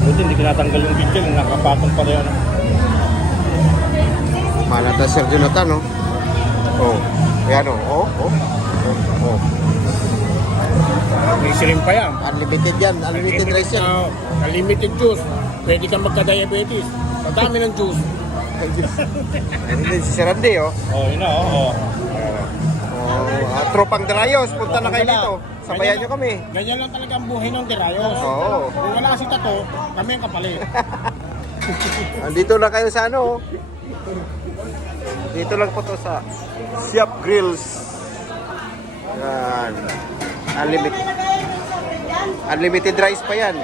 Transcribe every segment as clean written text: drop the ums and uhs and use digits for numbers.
Buti hindi kinatanggal yung video, nakapatong pala yan. Malata Sir Jonathan, no? Oh, yan, oh. Oh. May shrimp pa yan. Unlimited yan, unlimited rice yan. Unlimited juice. Pwede kang magka-diabetes. Madami ng juice. Ano din si Sir Andy, oh. Oh, yun na, oh. Tropang Darayos, punta na kayo dito. Sabayan nyo kami. Ganyan lang talaga ang buhay ng Darayos. Oo. Kung wala si Tato, kami ang kapalit. Andito lang kayo sa ano, oh. Dito lang po to sa Siap Grills. Yan. Unlimited rice pa yan.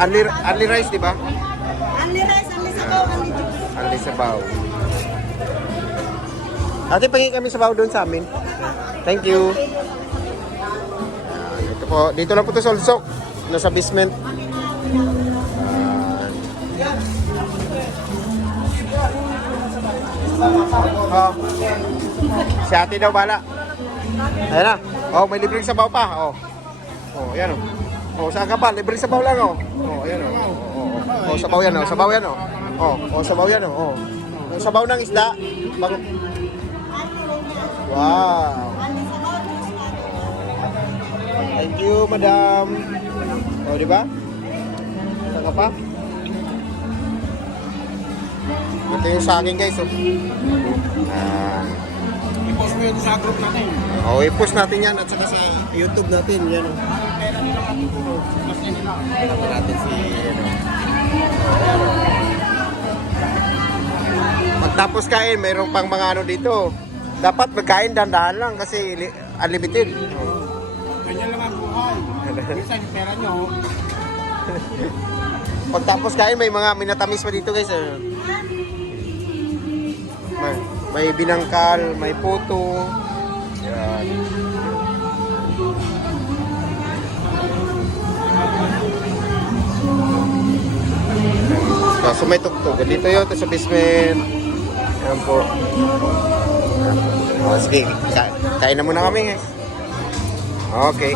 Unli rice, di ba? Only rice, only sabaw, only juice. Unli sabaw. Ate, pangin kami sabaw doon sa amin. Thank you. Ito po, dito lang po to sa Olsok. Nasa basement. Oh. Si ate daw bala. Ayan na. Oh, may libreng sabaw pa. Oh. Oh, ayan oh. Oh, saan ka pa? Libreng sabaw lang oh. Oh, ayan oh. Oh, sabaw yan oh. Sabaw yan oh. Oh, sabaw yan oh. Oh. Sabaw ng isda. Wow. Thank you, madam. Oh, di ba? Saan ka pa? Ito yung sa akin, guys. Oh. I-post mo yun sa group natin. Oh, i-post natin yan at saka sa YouTube natin. Yan. Oh. Pera nila matutulog. Kasi nila. Ito natin si... Pagtapos kain, mayroon pang mga ano dito. Dapat magkain dandahan lang kasi unlimited. Ganyan lang ang buhay. Minsan yung pera nyo. Pagtapos kain, may mga minatamis pa dito, guys. May binangkal, may puto. Yan. So may tugtog. Dito yun, sa basement. Yan po. Oh, sige, kain na muna kami, guys. Okay.